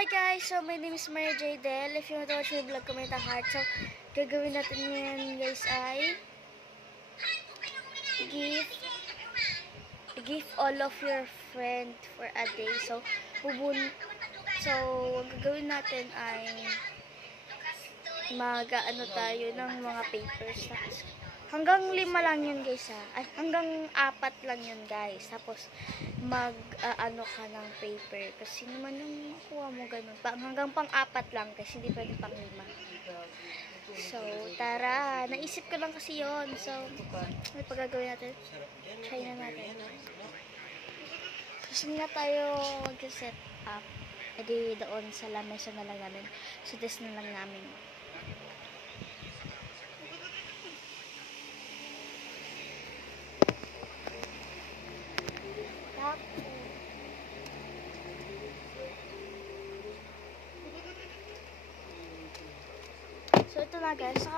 Hi guys! So my name is Mary Jaydel. If you want to watch my vlog, comment ang heart. So gagawin natin ngayon guys ay give all of your friend for a day. So ang gagawin natin ay mag-ano tayo ng mga papers. Hanggang 5 lang yun guys ha. Ay, hanggang 4 lang yun guys. Tapos mag-ano ka ng paper. Kasi naman yung makuha mo ganun. Hanggang pang-4 lang guys. Hindi pwede pang-5. So, tara. Naisip ko lang kasi yun. So, may pagagawin natin. Try na natin. So, nga tayo mag-set up. Edi doon sa lamesa na lang namin. So, test na lang namin. So, ito na guys. So,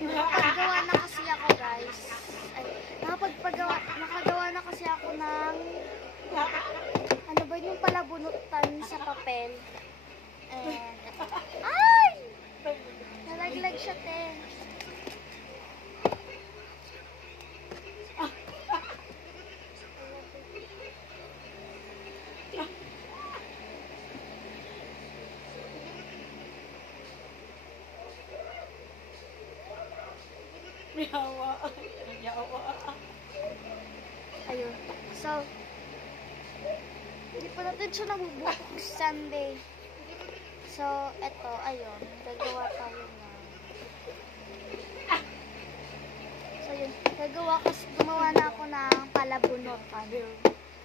nakagawa na kasi ako guys. Ay, nakagawa na kasi ako ng ano ba yung palabunutan sa papel. And, ay! Nalaglag siya, te. Yawa. Ayun. So, hindi pa natin siya nabubukok Sunday. So, eto, ayun. Gagawa tayo na. So, yun. Gumawa na ako ng palabunot.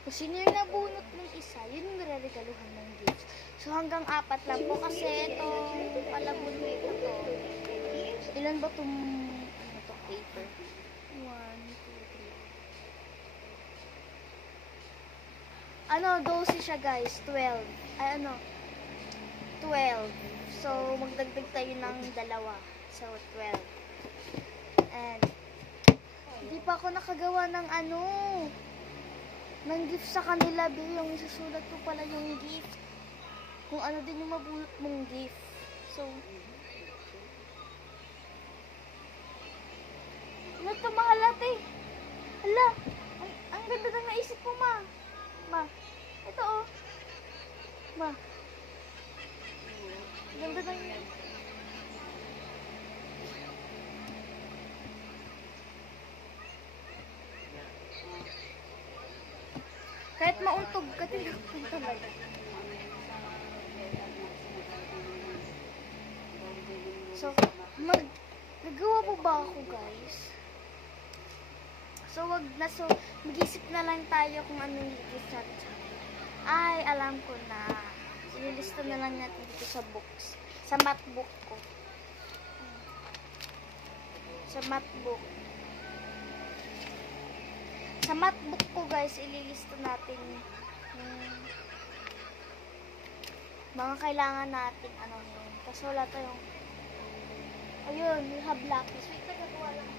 Kung sino yung nabunot ng isa, yun yung reregaluhan ng gifts. So, hanggang 4 lang po kasi itong palabunot na to. Ilan ba itong paper? 1, 2, 3. 12 siya guys. 12. Ay, 12. So, magdagdag tayo ng 2. So, 12. And, hindi pa ako nakagawa ng ng gift sa kanila, be. Yung isusulat ko pala yung gift. Kung ano din yung mabulot mong gift. So, ano ito, mahal ate? Hala, ang ganda na naisip mo, ma. Ma, ito oh. Ma. Ang ganda na yun. Kahit mauntog ka, tinapin talaga. So, nagawa po ba ako guys? So, mag-isip na lang tayo kung anong i-gift natin. Ay, alam ko na. Ililista na lang natin dito sa books. Sa matbook ko. Sa matbook. Sa matbook ko, guys, ililista natin yung mga kailangan natin. Kasi wala tayong ayun, we have lapis. Wait, nagagawa lang.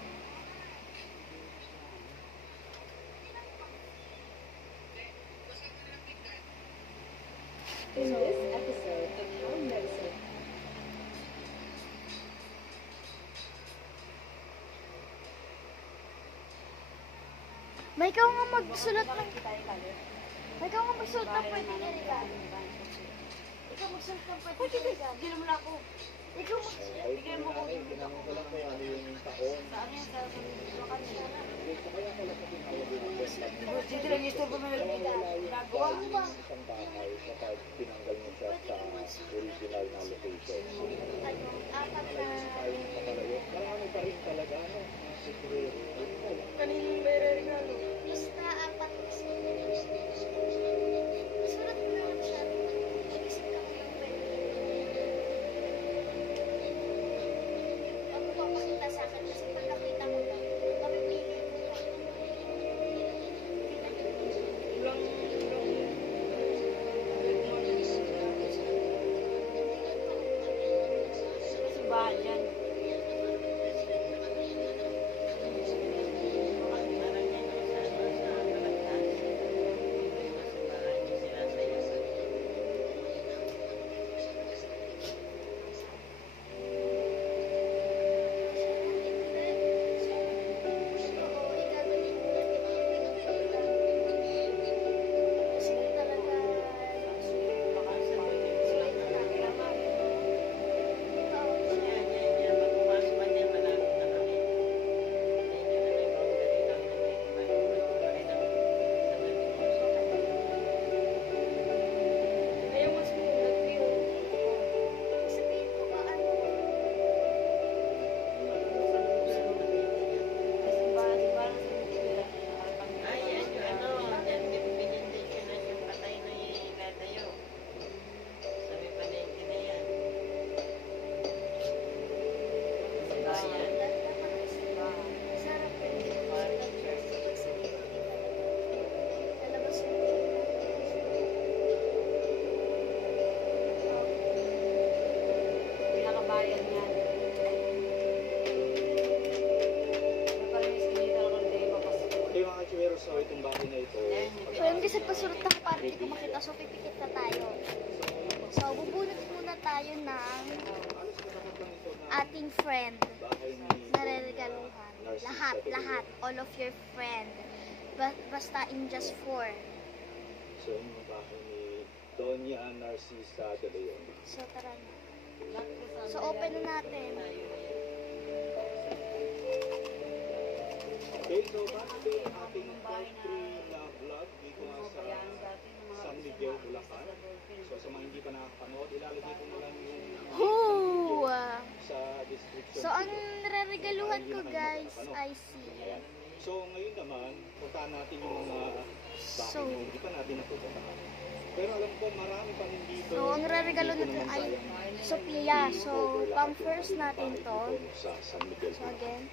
In this episode of Home Medicine. May ikaw nga magsulat ng pwede i-regalo. Ikaw magsulat ng pwede i-regalo. Bigyan mo na ako. Ikaw magsulat. Bigyan mo ako. Saan yan? Sa kanila. Dito lang yung store ko may ginagawa. Tinanggal mo siya sa original na location. Marami pa rin talaga, Kaninong may regalo? Basta 4 kasi. Sulat mo naman siya. Nag-isip ka kung pwede. Huwag mo papakita sa akin kasi pag nakita mo lang, mapipili mo pa. Sa bahay yan. nagpasulot ako para hindi ko makita. So, pipikit na tayo. So, bubunot muna tayo ng ating friend na reregaluhan. Lahat. All of your friend. Basta in just 4. So, yung bahay ni Doña Narcisa de Leon. So, tara na. So, open na natin. Okay, so bago din ang ating part 3 na vlog dito nga sa San Miguel, Bulacan. So sa mga hindi pa nakakapanood, ilalagay ko na lang yung Hoo! sa description. So, ang reregaluhan ko, guys, ay si... Ayan. So ngayon naman, puntahan natin yung mga bahay So, na hindi pa natin natutunan. Pero alam ko marami pang hindi So, ang reregalo natin ay Sophia. So, pang first natin to. Sa San Miguel. So, again.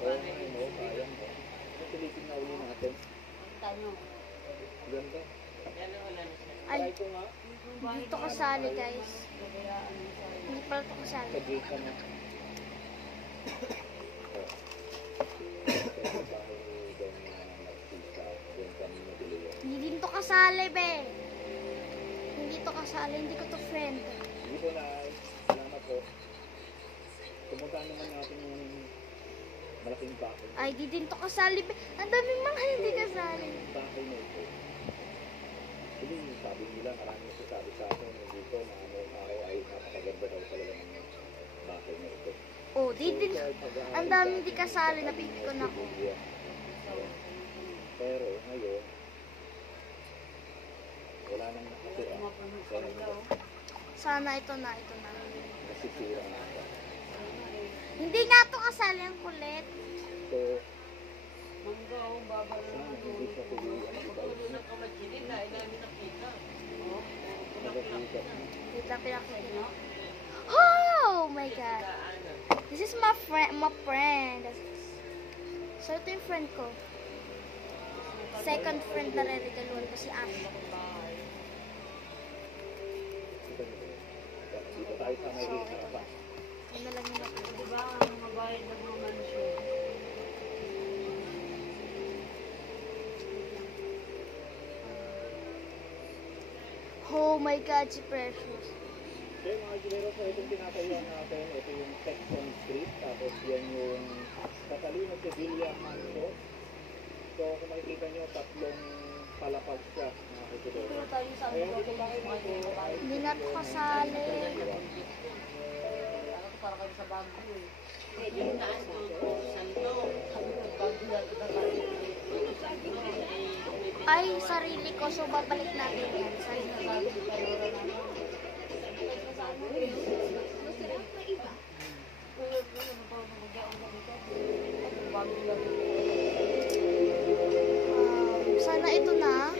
Oh, no, kaya mo. Silipin na uli natin. Ganda. Ay, Try ko nga. dito kasali, guys. Hindi pala ito kasali. Sa gate ka na. Hindi din to kasali, be. Hindi to kasali. Hindi ko to friend. Dito na, salamat po. Pumunta naman natin yung malaking bahay. Ay, di din to kasali, be. Ang daming mga hindi kasali. Bahay na ito. Hindi, sabi nila, marami nagsasabi sa akin dito na anong araw ay napakaganda daw talaga ng bahay na ito. Oh, di din. Ang daming di kasali. Napipikon ako. Pero ngayon, wala nang nakatira. Sana ito na. Nasisira na ito. Hindi nga to kasali ang kulit. So, Manggaw, babalo sana na hindi siya tuloy ang ibalik na nagpugat na. Wait lang, pinakita niyo. Oh my God. This is my friend. So, ito yung friend ko. Second friend na reregaluhan ko si Ash. Dito tayo sa may harapan. Yun na lang yung nakita. Diba, ang mga bayad ng mga mansyon? Oh my God, si Precious. Okay mga Gilero, so itong tinatayuan natin, ito yung Section Street, tapos yan yung Catalina Sevilla Manso. So kung makikita nyo, tatlong palapag siya mga Gilero. Pero tayo sa Ayan, dito tayo dito ay Hindi na to kasali. para kayo sa Baguio eh. Yung naan doon po, Santo. Baguio natin na tayo. Ay, sarili ko. So, babalik natin yan. Sarili ko. Sana ito na.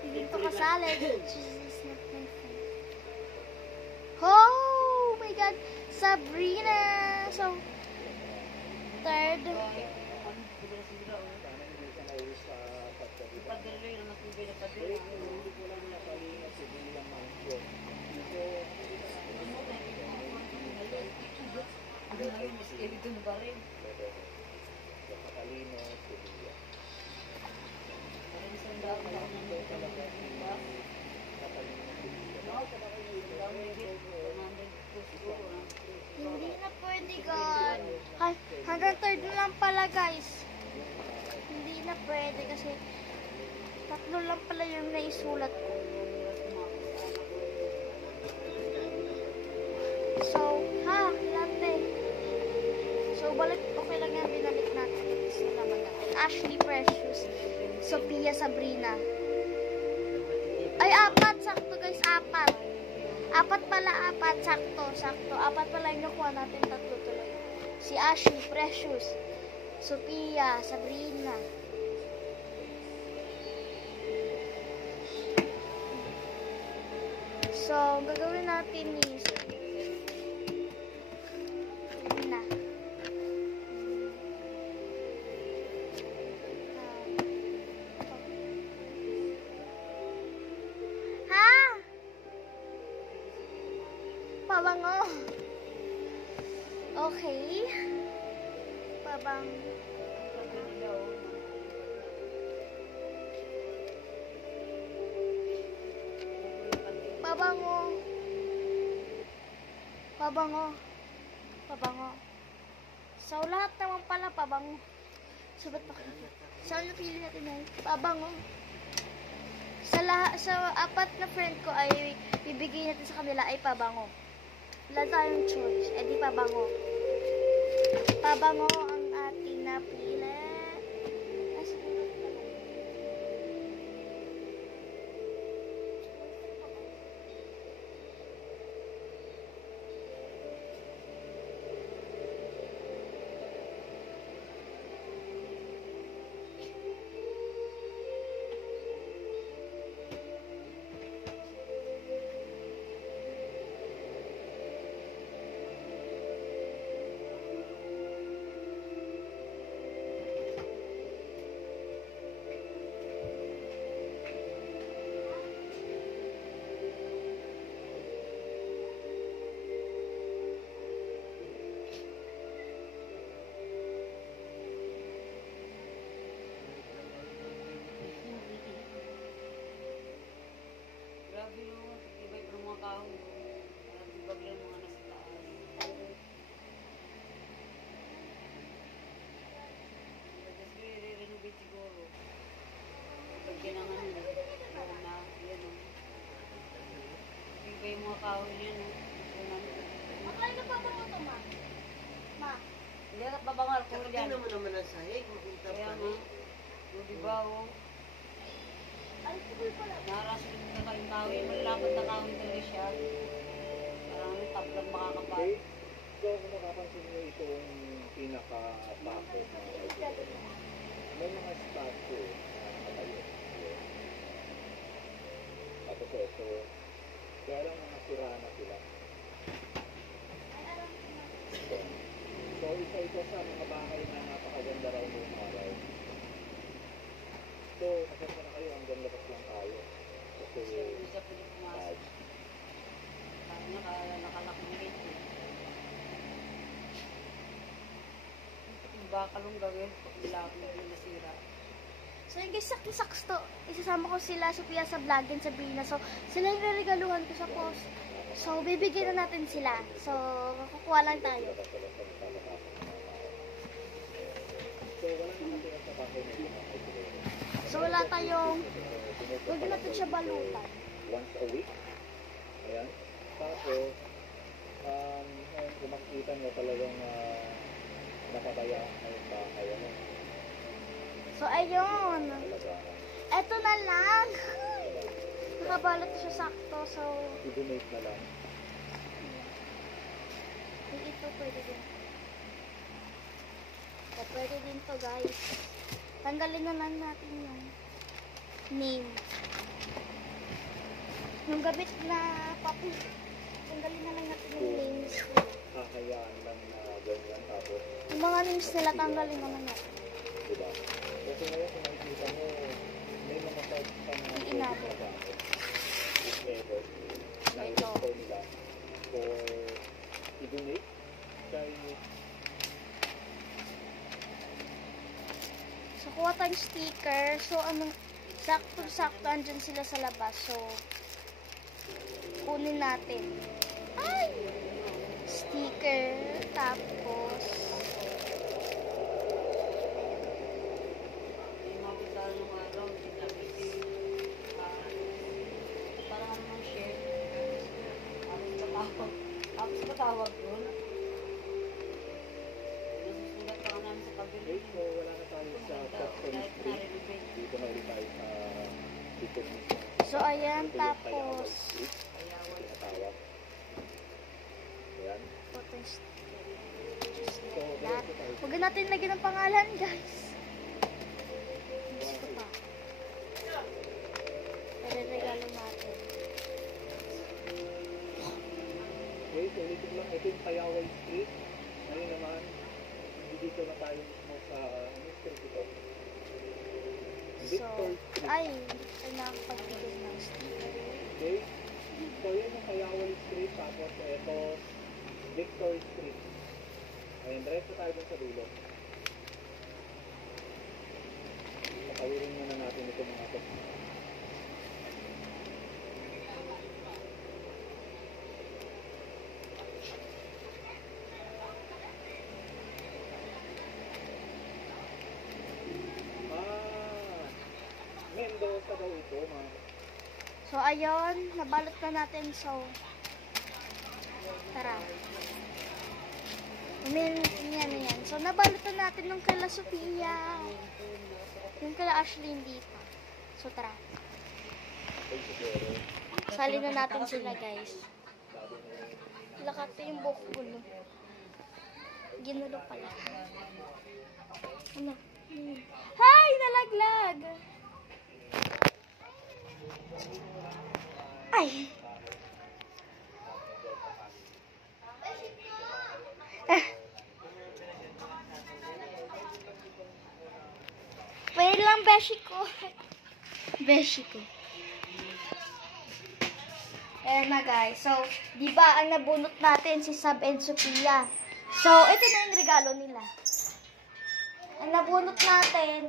Hindi to kasali. Jesus, not my friend. Oh my God! Sabrina! So, third. Padre yung matubig na padre. Dito na ba rin? Hindi na pwede, God. Hanggang third na lang pala, guys. Hindi na pwede kasi tatlo lang pala yung naisulat ko. So, late. So, okay lang yan, binalik natin. Salamat natin. Ashley Precious, Sophia Sabrina. Ay, 4. Sakto, guys, 4. 4 pala, 4. Sakto. 4 pala yung nakuha natin, 3 tuloy. Si Ashley Precious, Sophia Sabrina. So, ang gagawin natin is, yun na. Ha? Pabango. Okay. Pabango. Pabango. Pabango. Pabango. So, lahat naman pala pabango. So, ba't pa? Saan napili natin yan? Pabango. Sa apat na friend ko ay bibigay natin sa kanila ay pabango. Wala tayong choice. Eh di pabango. Pabango ang ating napili. Nasa ulit pa lang. Grabe yung iba-iba ng mga kahoy. Tibag lang mga nasa taas. Tapos re-renovate siguro. Pag kinangan na, yan o. Iba yung mga kahoy yan o. Maklay na pabango to, ma. Ma. Hindi ka babangal ko Hindi dyan. naman naman ang sahig, mapunta Kaya pa nga. rin. O diba o. Ay, tuloy pala. Narasin na kayong kahoy. Malalapat na kahoy talaga siya. Parang tablang makakapal. Okay. So, kung makapansin nyo itong pinaka-bako na may mga statue na nakatayo. Yun. Tapos ito, kaya lang mga sira na sila. So, isa ito sa mga bahay na napakaganda raw noong araw. So, pasensya na kayo, hanggang labas lang tayo. Kasi, Hindi siya pwede pumasok. Kaya nakalak ng gate eh. Yung bakalong gawin, pag nilaki yung nasira. So yun guys, sakto-sakto. Isasama ko sila Sophia sa vlog din sa Bina. So, sila yung regaluhan ko sa post. So, bibigyan na natin sila. So, kukuha lang tayo. so walang nakatira sa bahay na yun. So, wala tayong, huwag natin siya balutan. Once a week. Ayan. Tapos, ngayon, kung makikita nyo talagang napabayaan na yung bahay. Ano? So, ayun. Alagaan. Eto na lang. Nakabalot siya sakto. So, I-donate na lang. ito pwede din. O, pwede din to guys. Tanggalin na lang natin yung name. Yung gabit na papi. Tanggalin na lang natin yung names. Hahayaan lang na ganyan. Tapos, Yung mga names nila, tanggalin na lang natin. diba? Kasi ngayon, kung makikita mo, may mga parts pa na Hindi natin. na gamit. If ever, na Ito. gusto nila for i-donate kay So, kuha tayong sticker. So, anong, sakto-sakto andyan sila sa labas. So, kunin natin. Ay! Sticker. Tapos, Yung mga punta nung araw, sinabi si parang ano ng share. Tapos patawag doon. Nasusulat pa nga namin sa kabili. so wala na tayo sa Custom Kahit Street. na-renovate. Dito na ulit tayo sa likod mismo. so ayan. Ito yung Tapos, Tayawag Street, Kaya wala. tinatawag. Ayan. kuha tayong sticker. Just So, like that. diretso tayo. Huwag natin lagyan ng pangalan, guys. Gusto pa. Pero regalo natin. basic lang. Ito yung Tayaway Street. Ngayon naman, dito na tayo mismo sa street ito. So, Victor Street. ay, ay nakapagbigay ng sticker. Okay? So, yun yung Tayaway Street. Tapos, ito, Victor Street. Ayun, diretso tayo dun sa dulo. Patawirin muna natin ito mga to. Mendoza daw ito, mga. So, ayun, nabalot na natin. So, tara. Yan. So, nabalot na natin nung kala Sophia. Yung kala Ashley hindi pa. So, tara. Sali na natin sila, guys. Lakati yung buhok ko, no? Ginulo pala. Ano? Hi! Nalaglag! Ay! Wait lang, beshi ko. Beshi ko. Ayan na guys. So, di ba ang nabunot natin si Sab and Sophia. So, ito na yung regalo nila. Ang nabunot natin.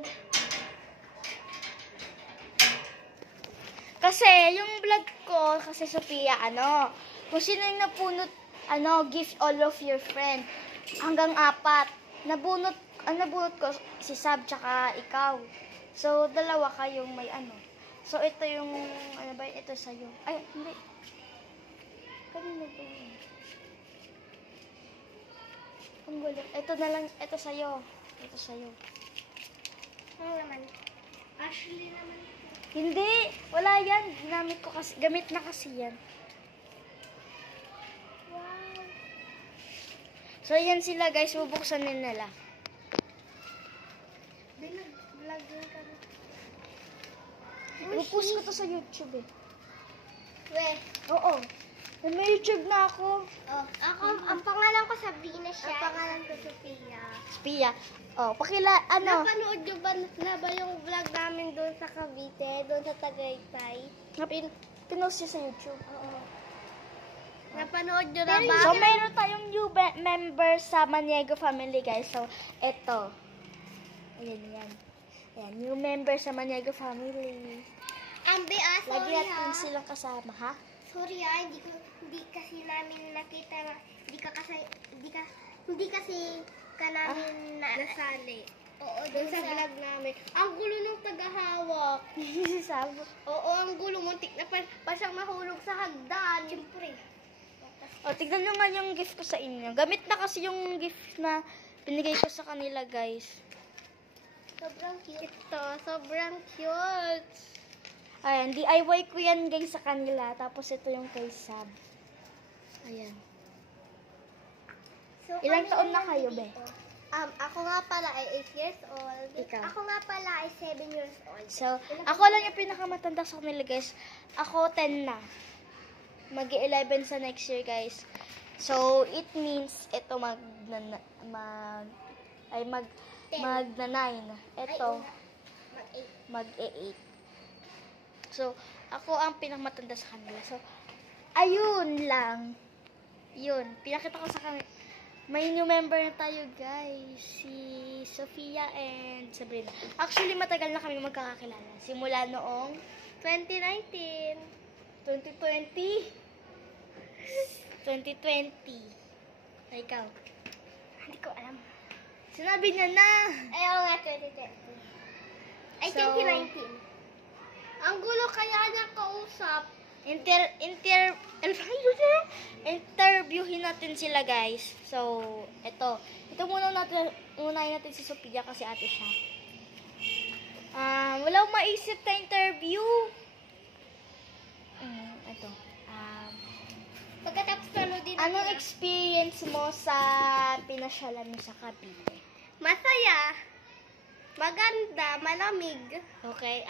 Kasi, yung vlog ko, kasi Sophia, kung sino yung napunot, gift all of your friend. Hanggang 4. Ang nabunot ko, si Sab, tsaka ikaw. So, 2 kayong may So, ito yung, ito sa'yo. Ay, hindi. Kanino ba yun? Ang gulo. Ito na lang, ito sa'yo. Ito sa'yo. Ano naman? Ashley naman. Hindi, wala yan. Ginamit ko kasi, gamit na kasi yan. Wow. So, yan sila guys, bubuksan din nila. Binag-vlog din kami. Ipopost ko to sa YouTube eh. We. Oo. May YouTube na ako. Oh, ang pangalan ko Sabrina siya. Ang pangalan ko Sophia. Sophia. Oh, Napanood nyo ba na ba yung vlog namin doon sa Cavite, doon sa Tagaytay? Pinost siya sa YouTube. Oo. Napanood nyo na ba? So, mayroon tayong new member sa Maniego family, guys. So, eto. Ayan, yan. Ayan, new member sa Maniego family. Ambe, Lagi sorry natin silang kasama, ha? Sorry hindi kasi namin nakita na, hindi kasi ka namin nasali. Oo, doon sa vlog namin. Ang gulo ng tagahawak. Sabi. Oo, ang gulo. Muntik na pa siyang mahulog sa hagdan. Siyempre. O, tignan nyo nga yung gift ko sa inyo. Gamit na kasi yung gift na binigay ko sa kanila, guys. Sobrang cute. Ito, sobrang cute. Ayan, DIY ko yan, guys, sa kanila. Tapos ito yung kay Sab. Ayan. So, Ilang kami taon na nandito kayo, dito. be? Ako nga pala ay 8 years old. Ikaw? Ako nga pala ay 7 years old. So, ako lang yung pinakamatanda sa kanila, guys. Ako 10 na. Mag-11 sa next year, guys. So, it means, ito magna 9. Ito, mag-8. So, ako ang pinakamatanda sa kanila. So, ayun lang. Yun, pinakita ko sa kanila. May new member na tayo, guys. Si Sophia and Sabrina. Actually, matagal na kami magkakakilala. Simula noong 2019. 2020. 2020. Ay, ikaw. Hindi ko alam. Sinabi niya na. Ay, oo nga, 2020. Ay, So, 2019. Ang gulo kaya niya kausap. Interviewin natin sila, guys. So, ito unahin natin si Sophia kasi ate siya. Wala akong maisip na interview. Ito. Pagkatapos din Anong experience mo sa pinasyalan mo sa Cavite? masaya. Maganda, malamig. Okay,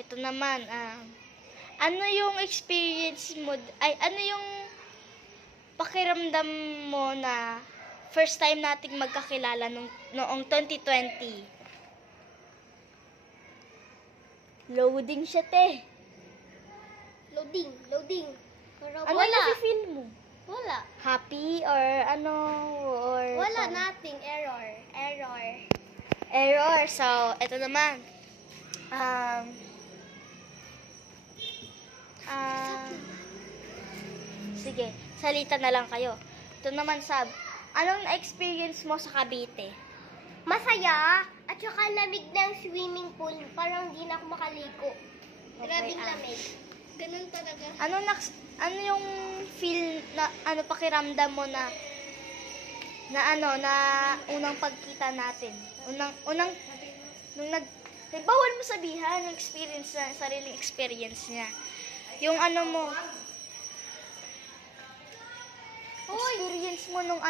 ito naman, ano yung experience mo, ano yung pakiramdam mo na first time nating magkakilala noong 2020? Loading siya, te. Loading. Pero Ano wala. nafe-feel mo? Wala. Happy or ano? Or Wala, nothing. Error. Error. So, ito naman. Sige, salita na lang kayo. Ito naman, Sab. Anong na-experience mo sa Cavite? Masaya. At saka lamig ng swimming pool. Parang di na ako makaliko. Okay, Grabing lamig. Ganun talaga. Ano yung feel na pakiramdam mo na unang pagkita natin? Bawal mo sabihan yung experience na sariling experience niya. Yung ano mo experience mo nung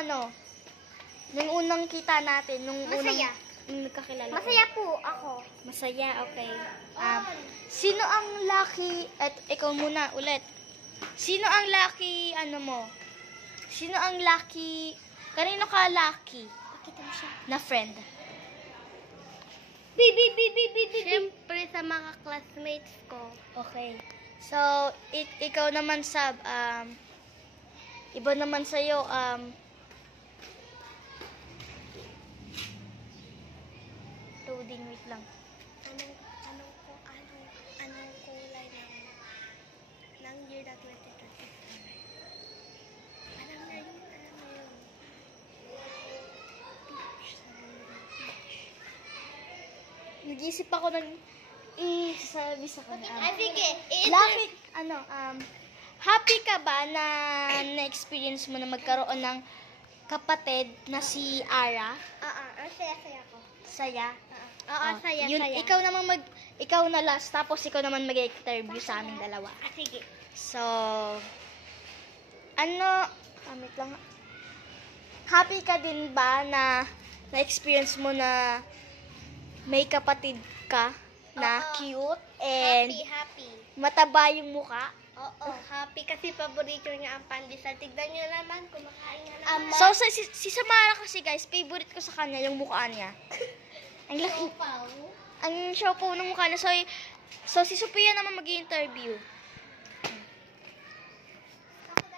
unang kita natin, Masaya. Nung nagkakilala. Masaya po ako. Masaya, okay. Sino ang lucky, ikaw muna ulit. Sino ang lucky, Sino ang lucky, kanino ka lucky? Pakita mo siya. Na friend? Siyempre sa mga classmates ko. Okay. So, ikaw naman, Sab, iba naman sa'yo, loading, wait lang. Anong kulay ng year na 2024? Alam na yun. Nag-iisip ako ng isasabi sa kanya. Sige. Lucky, happy ka ba na na-experience mo na magkaroon ng kapatid na si Ara? Saya ko. Saya? Saya. Ikaw na last, tapos ikaw naman mag-interview sa aming dalawa. Sige. So, wait lang. Happy ka din ba na na-experience mo na may kapatid ka na cute and Happy. mataba yung mukha? Oo, happy kasi paborito niya ang pandesal. Tignan niyo naman, kumakain na naman. So, si Samara kasi, guys, favorite ko sa kanya yung mukha niya. Ang laki. Ang siopaw ng mukha niya. So si Sophia naman mag-i-interview.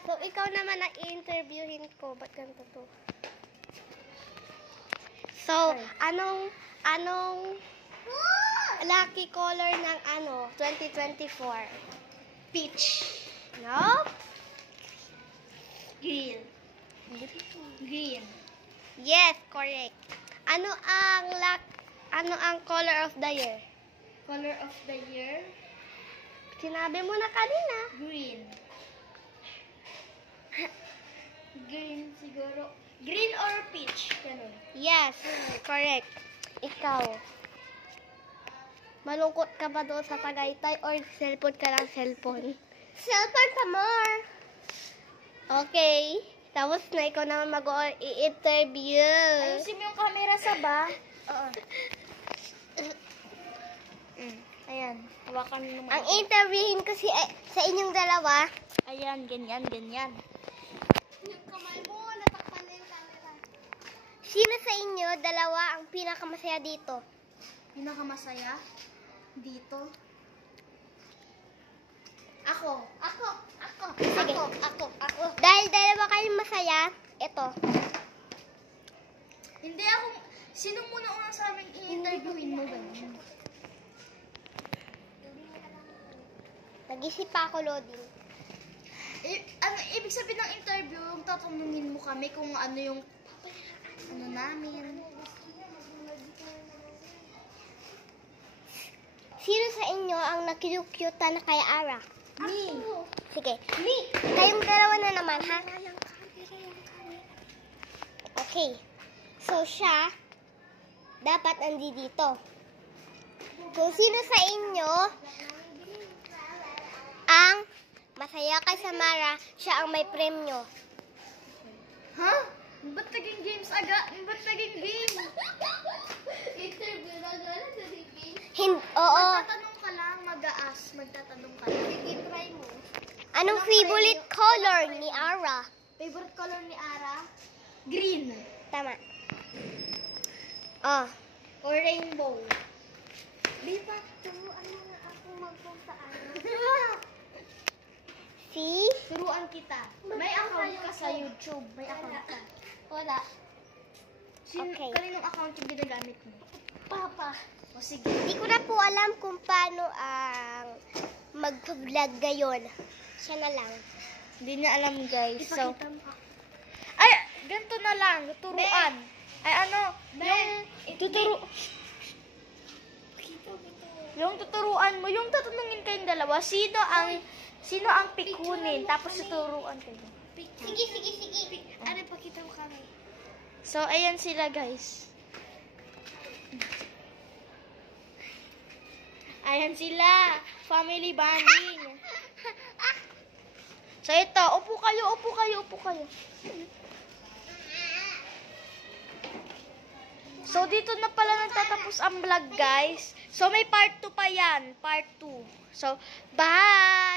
So, ikaw naman ang i-interviewin ko. Ba't ganito to? So, anong lucky color ng 2024? Peach. No? Green. Yes, correct. Ano ang color of the year? Color of the year? Sinabi mo na kanina. Green. Green siguro. Green or peach? Ganun. Yes, correct. Ikaw. Malungkot ka ba doon sa Tagaytay or cellphone ka lang cellphone? Cellphone pa more. Okay. Tapos na ikaw naman mag-i-interview. Ayusin mo yung camera sa ba? Oo. Ayan. Hawakan mo naman. Ang interviewin ko sa inyong dalawa. Ayan, ganyan. Yung kamay mo, natakpan na yung camera. Sino sa inyo dalawa ang pinakamasaya dito? Pinakamasaya dito. Ako. Sige. Ako. Dahil dalawa kayong masaya, ito. Hindi ako. Sino muna unang sa amin i-interviewin mo ganun? Nag-isip pa ako, loading. Ibig sabihin ng interview, yung tatanungin mo kami kung ano yung namin. Sino sa inyo ang nakilukyuta na kay Ara? Me. Sige. Kayong dalawa na naman, ha? Okay. So, siya, dapat dito. Kung sino sa inyo ang masaya kay Samara, siya ang may premyo. Ha? Ba't naging games aga? Ba't naging game? Interview na gano'n sa game? Oo. Magtatanong ka lang, magtatanong ka lang. Sige, try mo. Anong favorite color ni Ara? Favorite Green. Tama. Oh. Or rainbow. Di ba, turuan mo nga ako mag-post sa ano? See? Turuan kita. May account ka sa YouTube. May account ka. Wala. Okay. Kaninong account yung ginagamit mo? Papa. O sige. Hindi ko na po alam kung paano ang mag-vlog ngayon. Siya na lang. Hindi niya alam, guys. So, Ipakita mo ako. ay, ganito na lang. Turuan. Ay, ano, yung yung tuturuan mo, yung tatanungin kayong dalawa, sino ang pikunin, tapos tuturuan kayo. Sige. Ano, pakita mo kami. So, ayan sila, guys. Ayan sila. Family bonding. So, ito. Upo kayo. So, dito na pala nagtatapos ang vlog, guys. So, may part 2 pa yan. Part 2. So, bye!